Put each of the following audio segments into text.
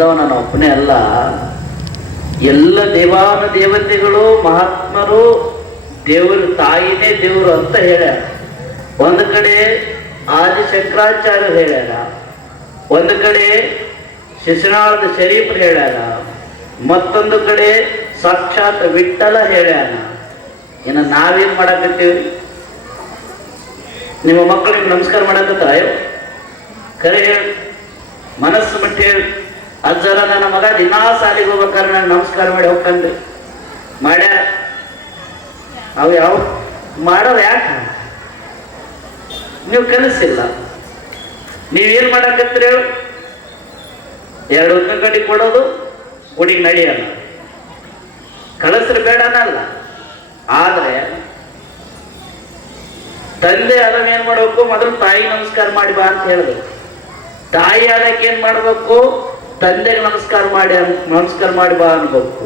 ಬಂದವ ನಾನು ಒಬ್ಬನೇ ಅಲ್ಲ, ಎಲ್ಲ ದೇವಾನ ದೇವತೆಗಳು ಮಹಾತ್ಮರು ದೇವರು ತಾಯಿನೇ ದೇವರು ಅಂತ ಹೇಳ್ಯಾರ. ಒಂದು ಕಡೆ ಆದಿಶಂಕರಾಚಾರ್ಯರು ಹೇಳ್ಯಾರ, ಒಂದು ಕಡೆ ಶಿಶುನಾಳದ ಶರೀಫ್ರು ಹೇಳ್ಯಾರ, ಮತ್ತೊಂದು ಕಡೆ ಸಾಕ್ಷಾತ್ ವಿಠ್ಠಲ ಹೇಳ್ಯಾನ. ಇನ್ನು ನಾವೇನ್ ಮಾಡಕತ್ತೀವಿ? ನಿಮ್ಮ ಮಕ್ಕಳಿಗೆ ನಮಸ್ಕಾರ ಮಾಡಕತ್ತಾರ? ಅಯ್ಯೋ ಕರೆ ಹೇಳಿ, ಮನಸ್ಸು ಬಿಟ್ಟು ಹೇಳಿ. ಅಜ್ಜರ ನನ್ನ ಮಗ ದಿನಾ ಸಾಲಿಗೆ ಹೋಗ್ಬೇಕಾದ್ರೆ ನಾನು ನಮಸ್ಕಾರ ಮಾಡಿ ಹೋಗ್ಕಂಡ್ರಿ ಮಾಡ್ಯಾರ. ಅವು ಯಾವ ಮಾಡೋರು ಯಾಕ? ನೀವು ಕಲಿಸಿಲ್ಲ. ನೀವೇನ್ ಮಾಡಕತ್ತೀರಿ ಹೇಳು? ಎರಡು ಉದ್ದ ಗಡಿ ಕೊಡೋದು, ಗುಡಿಗೆ ನಡೆಯಲ್ಲ. ಕಳಿಸ್ರಿ ಬೇಡ ಅನ್ನಲ್ಲ. ಆದ್ರೆ ತಂದೆ ಅದನ್ನ ಏನ್ ಮಾಡ್ಬೇಕು? ಮೊದಲು ತಾಯಿ ನಮಸ್ಕಾರ ಮಾಡಿ ಬಾ ಅಂತ ಹೇಳಿದ್ರು. ತಾಯಿ ಆಡಕ್ಕೆ ಏನ್ ಮಾಡ್ಬೇಕು? ತಂದೆಗೆ ನಮಸ್ಕಾರ ಮಾಡಿ ಬಾ ಅನ್ಬೇಕು.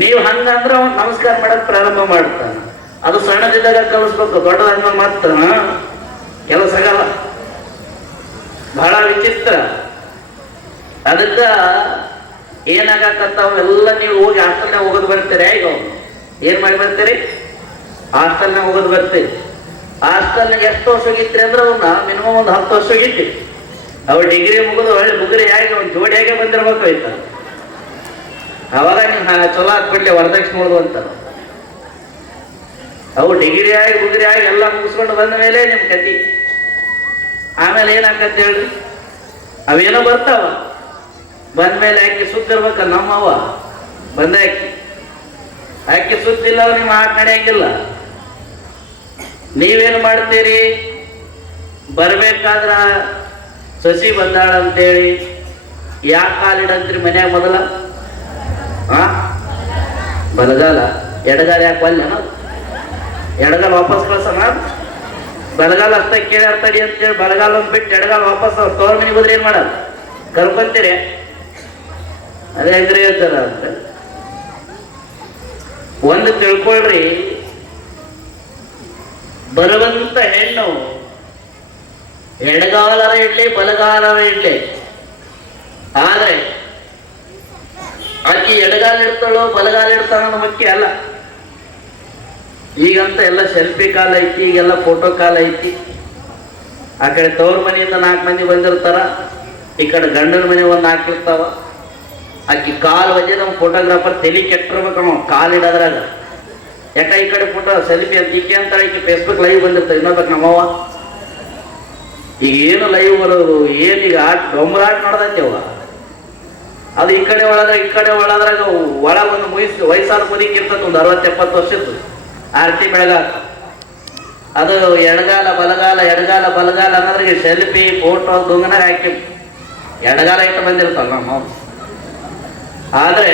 ನೀವು ಹಂಗಂದ್ರೆ ಅವ್ನು ನಮಸ್ಕಾರ ಮಾಡಕ್ ಪ್ರಾರಂಭ ಮಾಡ್ತಾನ. ಅದು ಸಣ್ಣದಿದ್ದಾಗ ಕಲಿಸ್ಬೇಕು, ದೊಡ್ಡದಾಗ ಮಾತ್ರ ಕೆಲಸ ಆಗಲ್ಲ. ಬಹಳ ವಿಚಿತ್ರ. ಅದಕ್ಕ ಏನಾಗಕತ್ತಾವ ಎಲ್ಲ ನೀವು ಹೋಗಿ ಹಾಸ್ಟೆಲ್ನಾಗ ಹೋಗೋದು ಬರ್ತೀರಿ. ಈಗ ಏನ್ ಮಾಡಿ ಬರ್ತೀರಿ? ಹಾಸ್ಟೆಲ್ನಾಗ ಹೋಗೋದು ಬರ್ತೀರಿ. ಹಾಸ್ಟೆಲ್ನಾಗ ಎಷ್ಟು ವರ್ಷ ಹೋಗಿತ್ರಿ ಅಂದ್ರೆ ಅವ್ನ ಮಿನಿಮಮ್ ಒಂದು 10 ವರ್ಷ ಹೋಗಿತ್ತಿ. ಅವ್ರು ಡಿಗ್ರಿ ಮುಗಿದು ಒಳ್ಳೆ ಬುಗುರಿ ಆಗಿ ಒಂದು ಜೋಡಿಯಾಗೆ ಬಂದಿರ್ಬೇಕು ಆಯ್ತ. ಅವಾಗ ನೀವು ಚಲೋ ಹಾಕ್ಬಿಡ್ಲಿ ವರದಕ್ಷಿಣೆ ನೋಡುದು ಅಂತ. ಅವು ಡಿಗ್ರಿ ಆಗಿ ಬುಗುರಿ ಆಗಿ ಎಲ್ಲ ಮುಗಿಸ್ಕೊಂಡು ಬಂದ ಮೇಲೆ ನಿಮ್ ಕತಿ. ಆಮೇಲೆ ಏನಾಕತ್ ಹೇಳ್ರಿ? ಅವೇನೋ ಬರ್ತಾವ. ಬಂದ್ಮೇಲೆ ಆಕೆ ಸುದ್ದ ಇರ್ಬೇಕ. ನಮ್ಮವ್ವ ಬಂದ ಆಕೆ ಸುದ್ದಿಲ್ಲ, ನಿಮ್ಮ ಆಟ ನಡೆಯಂಗಿಲ್ಲ. ನೀವೇನು ಮಾಡ್ತೀರಿ? ಬರ್ಬೇಕಾದ್ರ ಸಸಿ ಬಂದಾಳ ಅಂತೇಳಿ ಯಾಕೆ ಕಾಲಿಡಂತ್ರಿ ಮನ್ಯಾಗ? ಮೊದಲ ಬಲಗಾಲ, ಎಡಗಾಲ ಯಾಕೆ ಬಲ್ಲೇನ? ಎಡಗಾಲ ವಾಪಸ್ ಕಳ್ಸೋಣ. ಬಲಗಾಲ ಅಷ್ಟ ಕೇಳಾಡ್ತಾಡಿ ಅಂತೇಳಿ ಬಲಗಾಲ ಒಂದು ಬಿಟ್ಟು ಎಡಗಾಲ ವಾಪಸ್ ತೋರ್ ಮನೆಗೆ ಹೋದ್ರೆ ಏನ್ ಮಾಡೋದು? ಕರ್ಕೊಂತೀರಿ? ಅದೇ ಹೆಂಗ್ರಿ ಹೇಳ್ತಾರ ಅಂತ. ಒಂದು ತಿಳ್ಕೊಳ್ರಿ, ಬರುವಂತ ಹೆಣ್ಣು ಎಡಗಾಲರ ಇಡ್ಲಿ ಬಲಗಾಲರ ಇಡ್ಲಿ, ಆದ್ರೆ ಆಕಿ ಎಡಗಾಲ ಇಡ್ತಾಳೋ ಬಲಗಾಲ ಇಡ್ತಾಳೋ ಅನ್ನೋ ಮುಖ್ಯ ಅಲ್ಲ. ಈಗಂತ ಎಲ್ಲ ಸೆಲ್ಫಿ ಕಾಲ ಐತಿ, ಈಗೆಲ್ಲ ಫೋಟೋ ಕಾಲ ಐತಿ. ಆ ಕಡೆ ತವ್ರ ಮನೆಯಿಂದ 4 ಮಂದಿ ಬಂದಿರ್ತಾರ, ಈ ಕಡೆ ಗಂಡನ ಮನೆ ಒಂದು ಹಾಕಿರ್ತಾವ. ಆಕಿ ಕಾಲು ವಜೆ ನಮ್ಮ ಫೋಟೋಗ್ರಾಫರ್ ತಲೆ ಕೆಟ್ಟಿರ್ಬೇಕು ನಾವು ಕಾಲು ಇಡೋದ್ರಾಗ. ಯಾಕ ಈ ಕಡೆ ಫೋಟೋ ಸೆಲ್ಫಿ ಅಂತ ಈಕೆ ಅಂತ ಈಕೆ ಫೇಸ್ಬುಕ್ ಲೈವ್ ಬಂದಿರ್ತಾರೆ. ಇನ್ನೊಬ್ಬಕ್ ನಮ್ಮವ್ವ ಈಗ ಏನು ಲೈವ್ ಬರೋದು, ಏನೀಗ ಡೊಂಬರಾಟ ನೋಡ್ದೈತೆವ. ಅದು ಈ ಕಡೆ ಒಳದ್ರಾಗ ಒಳಗ ಒಂದು ವಯಸ್ಸಾದ ಮುದಿಕ್ ಇರ್ತದ, ಒಂದು 60-70 ವರ್ಷದ್ದು ಆರ್ತಿ ಬೆಳಗಾಕ. ಅದು ಎಡಗಾಲ ಬಲಗಾಲ ಅನ್ನೋದ್ರಿಗೆ ಸೆಲ್ಫಿ ಫೋಟೋ ದುಂಗನಾಗ ಹಾಕಿ ಎಡಗಾಲ ಇಟ್ಟು ಬಂದಿರ್ತಾವ ನಮ್ಮ. ಆದ್ರೆ